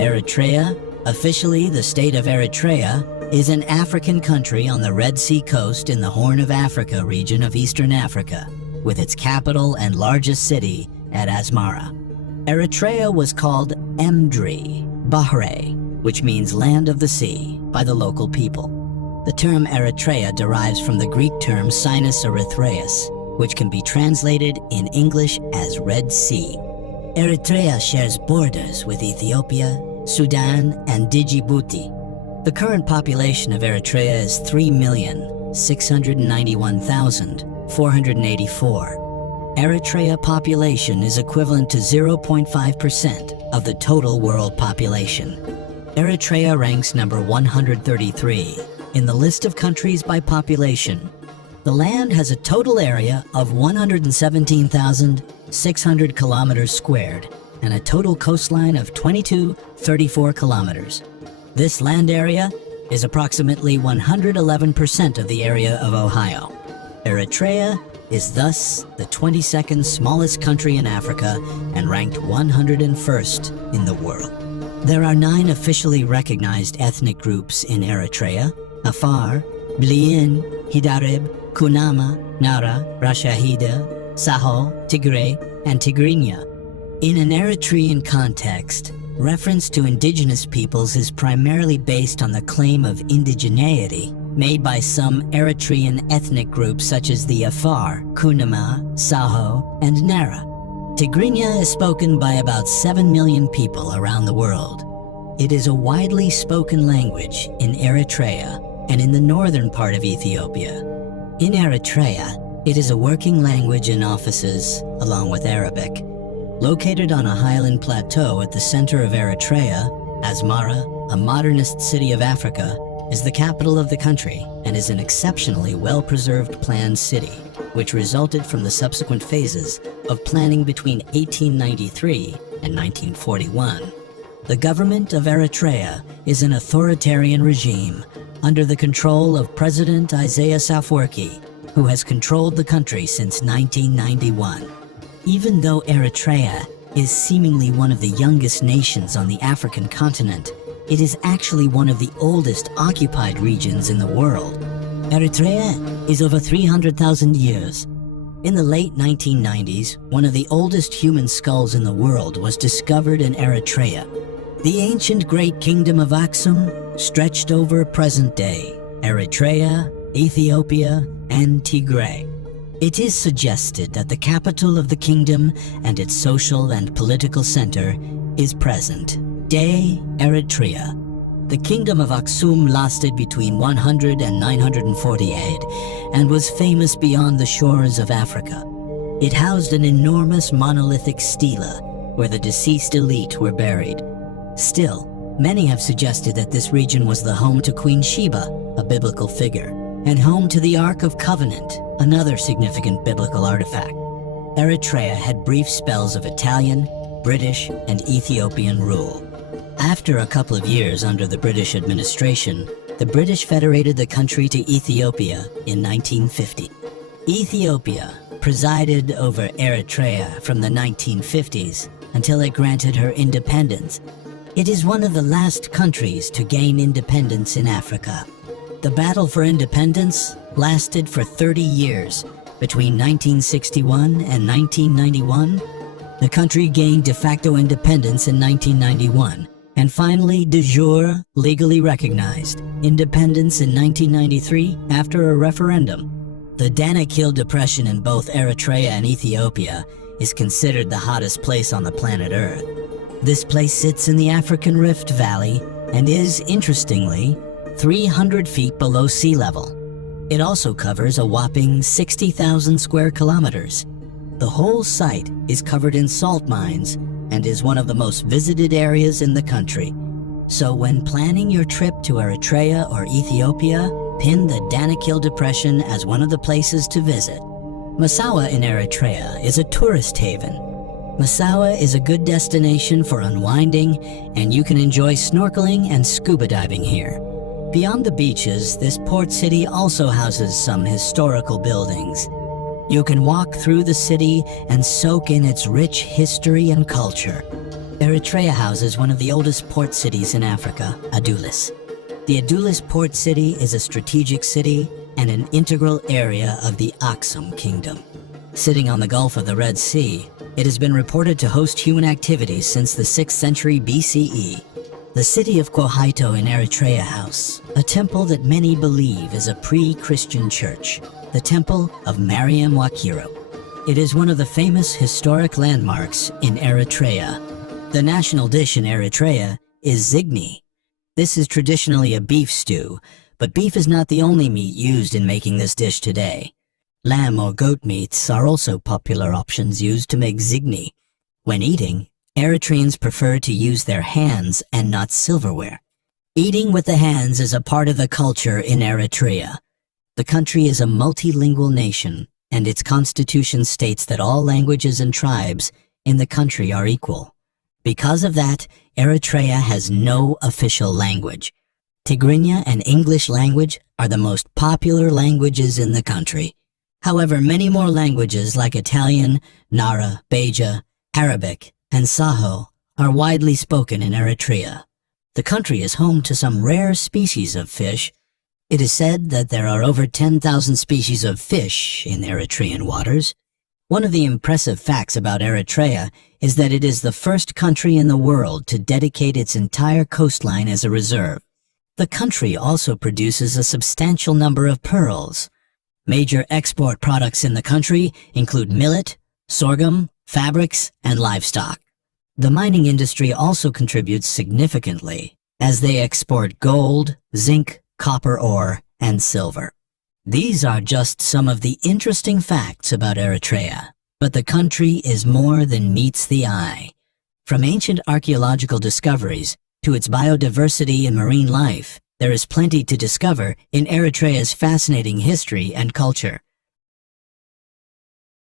Eritrea, officially the State of Eritrea, is an African country on the Red Sea coast in the Horn of Africa region of Eastern Africa, with its capital and largest city at Asmara. Eritrea was called Mdree-Bahree, which means land of the sea, by the local people. The term Eritrea derives from the Greek term Sinus Erythraeus, which can be translated in English as Red Sea. Eritrea shares borders with Ethiopia, Sudan and Djibouti. The current population of Eritrea is 3,691,484. Eritrea population is equivalent to 0.5% of the total world population. Eritrea ranks number 133 in the list of countries by population. The land has a total area of 117,600 kilometers squared and a total coastline of 2234 kilometers. This land area is approximately 111% of the area of Ohio. Eritrea is thus the 22nd smallest country in Africa and ranked 101st in the world. There are 9 officially recognized ethnic groups in Eritrea: Afar, Blien, Hidareb, Kunama, Nara, Rashaida, Saho, Tigre and Tigrinya. In an Eritrean context, reference to indigenous peoples is primarily based on the claim of indigeneity made by some Eritrean ethnic groups such as the Afar, Kunama, Saho and Nara.Tigrinya is spoken by about 7 million people around the world. It is a widely spoken language in Eritrea and in the northern part of Ethiopia. In Eritrea, it is a working language in offices, along with Arabic. Located on a highland plateau at the center of Eritrea, Asmara, a modernist city of Africa, is the capital of the country and is an exceptionally well-preserved planned city, which resulted from the subsequent phases of planning between 1893 and 1941. The government of Eritrea is an authoritarian regime under the control of President Isaias Afwerki, who has controlled the country since 1991. Even though Eritrea is seemingly one of the youngest nations on the African continent, it is actually one of the oldest occupied regions in the world. Eritrea is over 300,000 years. In the late 1990s, one of the oldest human skulls in the world was discovered in Eritrea. The ancient Great Kingdom of Aksum stretched over present-day Eritrea, Ethiopia, and Tigray. It is suggested that the capital of the kingdom and its social and political center is present-day Eritrea. The Kingdom of Aksum lasted between 100 and 948 and was famous beyond the shores of Africa. It housed an enormous monolithic stela where the deceased elite were buried. Still, many have suggested that this region was the home to Queen Sheba, a biblical figure, and home to the Ark of Covenant, another significant biblical artifact. Eritrea had brief spells of Italian, British, and Ethiopian rule. After a couple of years under the British administration, the British federated the country to Ethiopia in 1950. Ethiopia presided over Eritrea from the 1950s until it granted her independence. It is one of the last countries to gain independence in Africa. The battle for independence lasted for 30 years. Between 1961 and 1991, the country gained de facto independence in 1991, and finally de jure legally recognized independence in 1993 after a referendum. The Danakil Depression in both Eritrea and Ethiopia is considered the hottest place on the planet Earth. This place sits in the African Rift Valley and is, interestingly, 300 feet below sea level. It also covers a whopping 60,000 square kilometers. The whole site is covered in salt mines and is one of the most visited areas in the country. So when planning your trip to Eritrea or Ethiopia, pin the Danakil Depression as one of the places to visit. Massawa in Eritrea is a tourist haven. Massawa is a good destination for unwinding, and you can enjoy snorkeling and scuba diving here. Beyond the beaches, this port city also houses some historical buildings. You can walk through the city and soak in its rich history and culture. Eritrea houses one of the oldest port cities in Africa, Adulis. The Adulis port city is a strategic city and an integral area of the Aksum Kingdom. Sitting on the Gulf of the Red Sea, it has been reported to host human activities since the 6th century BCE. The city of Kwaito in Eritrea House, a temple that many believe is a pre-Christian church, the Temple of Mariam Wakiro. It is one of the famous historic landmarks in Eritrea. The national dish in Eritrea is zigni. This is traditionally a beef stew, but beef is not the only meat used in making this dish today. Lamb or goat meats are also popular options used to make zigni. When eating, Eritreans prefer to use their hands and not silverware. Eating with the hands is a part of the culture in Eritrea. The country is a multilingual nation, and its constitution states that all languages and tribes in the country are equal. Because of that, Eritrea has no official language. Tigrinya and English language are the most popular languages in the country. However, many more languages like Italian, Nara, Beja, Arabic, and Saho are widely spoken in Eritrea. The country is home to some rare species of fish. It is said that there are over 10,000 species of fish in Eritrean waters. One of the impressive facts about Eritrea is that it is the first country in the world to dedicate its entire coastline as a reserve. The country also produces a substantial number of pearls. Major export products in the country include millet, sorghum, fabrics, and livestock. The mining industry also contributes significantly, as they export gold, zinc, copper ore, and silver. These are just some of the interesting facts about Eritrea, but the country is more than meets the eye. From ancient archaeological discoveries to its biodiversity and marine life, there is plenty to discover in Eritrea's fascinating history and culture.